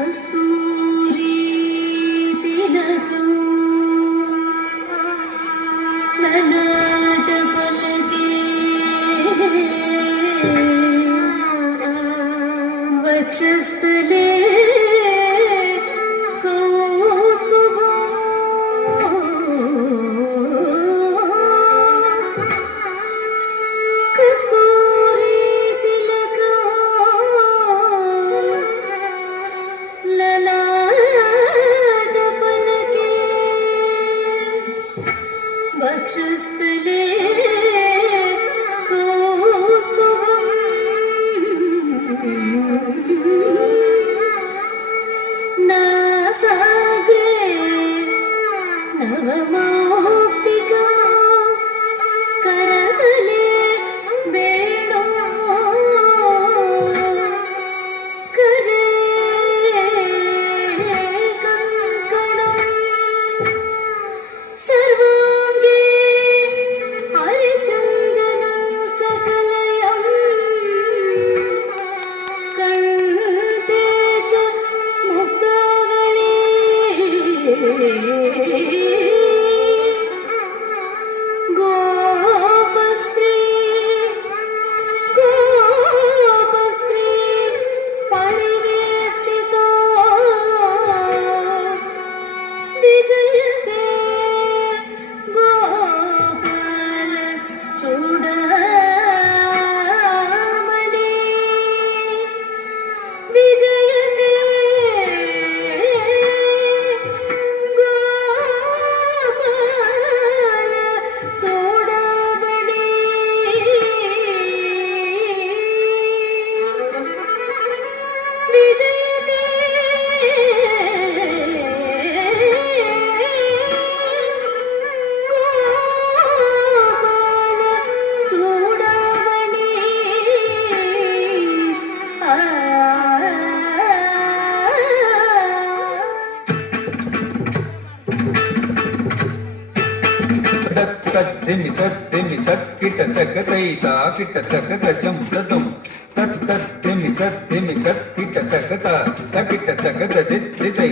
కస్తూరి తిలకం లలాట పలకే వక్షస్థలే వక్షస్థలే కౌస్తుభం నాసాగ్రే నవమౌక్తికా కరతలే వేణు కరే కంకణం సర్వాంగే హరిచందనం సకలయం కంఠే చ ముక్తావళి గోపస్త్రీ గోపస్త్రీ పరివేష్టితో విజయతే గోపాల చూడమణి విజయతే గోపాల చూడమణి విజయతే చూడవని తద్దిమి తద్దిమి తక్కిట తకతైతా కిట తకతజం తదం తద్దిమి తద్దిమి తక్కిట తకత తకిట తకతదిత్తై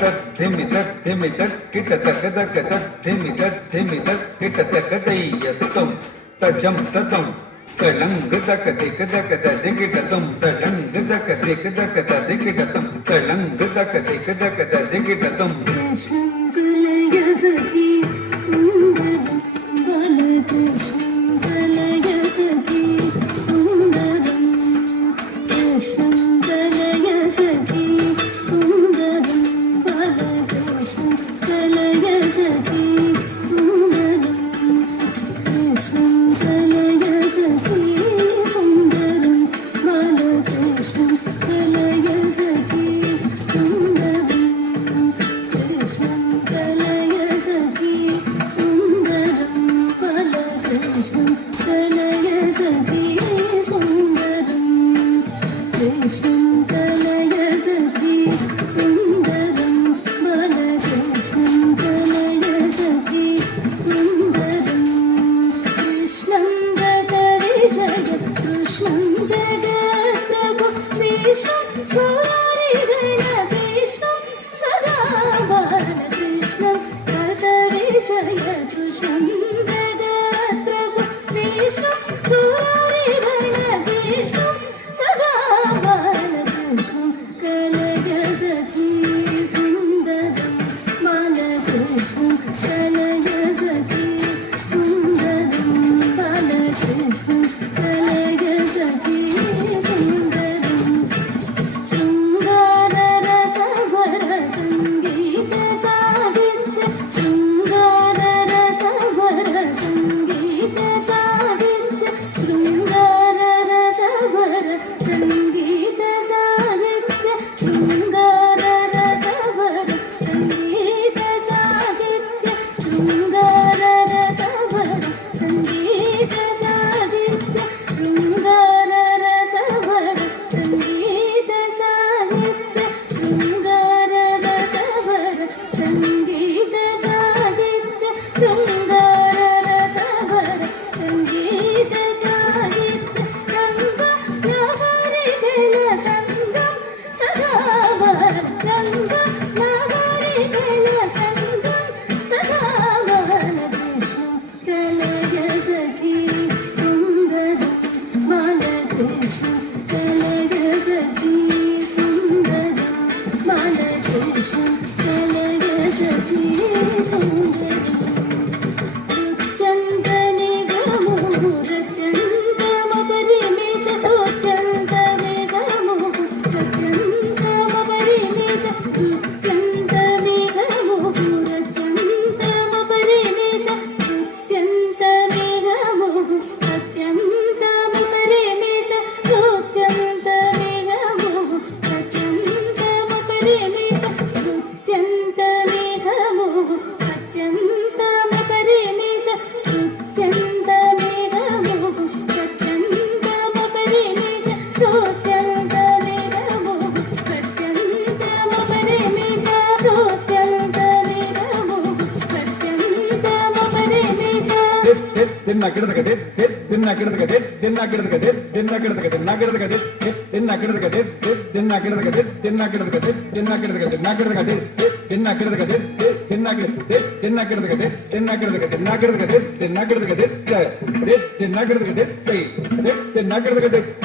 తద్దిమి తద్దిమి తక్కిట తకతక తద్దిమి తద్దిమి తక్కిట తకతైయతం తజం తదం తలంగ తక దిక దక దిగిటతం తలంగ తక దిక దక దిగిటతం తలంగ తక దిక దక దిగిటతం శంకలయ సఖీ సుందరం బలకృష్ణలయ సఖీ సుందరం శంకలయ సఖీ సుందరం బలకృష్ణలయ సఖీ సుందరం శంకలయ సఖీ సుందరం బలకృష్ణలయ సఖీ సుందరం కలయ సఖీ సుందరం బలకృష్ణం కలయ సఖీ సుందరం కృష్ణం కలయ సఖీ సుందరం బలకృష్ణం కలయ సఖీ సుందరం కృష్ణం జగరిషయ కృష్ణం జగత్ప్రభు విష్ణు సూరిగణ కృష్ణం సదా బాలకృష్ణం కదరిషయ కృష్ణం జగత్ప్రభు విష్ణు సూరిగణ కృష్ణం సదా బాలకృష్ణం కలయ సఖీ సుందరం బాలకృష్ణం కలయ సఖీ సుందరం బాలకృష్ణం కలయ సఖీ సుందరం శృంగార రసభర సంగీత సాహిత్య శృంగార రసభర సంగీత సాహిత్య శృంగార రసభర సంగీత సాహిత్య శృంగార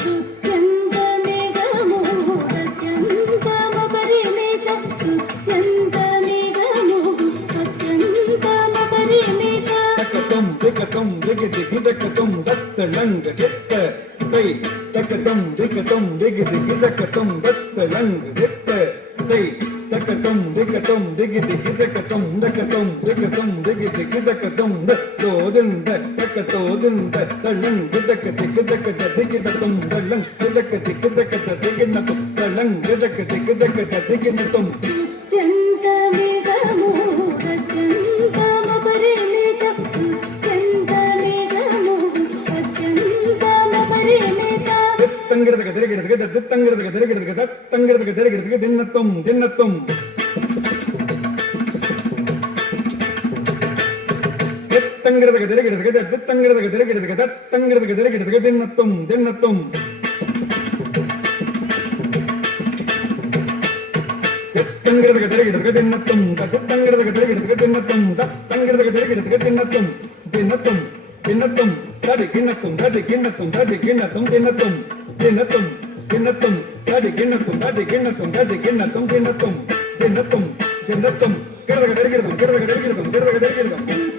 సుత్యంత మేఘము సత్యంతమ పరిమిత సుత్యంత మేఘము సత్యంతమ పరిమిత తకతం దికతం దిగి దిగి దకతం దత్తలంగ దిత్త తై తకతం దికతం దిగి దిగి దకతం దత్తలంగ దిత్త తై తకతం దికతం దిగి దిగి దకతం దకతం దికతం దిగి దిగి దకతం దోదంద తకతోదంద తలంగ దక దిగి దక దిగి దకం దలంగ దక దిగి దక దిగి నతం తలంగ దక దిగి దక దిగి నతం సుత్యంత మేఘము సత్యంతమ పరిమిత సుత్యంత మేఘము సత్యంతమ పరిమిత ತಂಗಿಡದ ಗದರಿಗಿಡದ ತಂಗಿಡದ ಗದರಿಗಿಡದ ತಂಗಿಡದ ಗದರಿಗಿಡದ ದಿನ್ನತ್ತಂ ದಿನ್ನತ್ತಂ ತಂಗಿಡದ ಗದರಿಗಿಡದ ತಂಗಿಡದ ಗದರಿಗಿಡದ ತಂಗಿಡದ ಗದರಿಗಿಡದ ದಿನ್ನತ್ತಂ ದಿನ್ನತ್ತಂ ತಂಗಿಡದ ಗದರಿಗಿಡದ ದಿನ್ನತ್ತಂ ತಂಗಿಡದ ಗದರಿಗಿಡದ ದಿನ್ನತ್ತಂ ತಂಗಿಡದ ಗದರಿಗಿಡದ ದಿನ್ನತ್ತಂ ದಿನ್ನತ್ತಂ ದಿನ್ನತ್ತಂ ದಾದಿ ಗಿನ್ನತ್ತಂ ದಾದಿ ಗಿನ್ನತ್ತಂ ದಾದಿ ಗಿನ್ನತ್ತಂ ದಿನ್ನತ್ತಂ ದಿನ್ನತ್ತಂ ದಿನ್ನತ್ತಂ ದಾದಿ ಗಿನ್ನತ್ತಂ ದಾದಿ ಗಿನ್ನತ್ತಂ ದಾದಿ ಗಿನ್ನತ್ತಂ ದಿನ್ನತ್ತಂ ದಿನ್ನತ್ತಂ ದಿನ್ನತ್ತಂ ಗಿಡದ ಗದರಿಗಿಡದ ಗಿಡದ ಗದರಿಗಿಡದ ಗಿಡದ ಗದರಿಗಿಡದ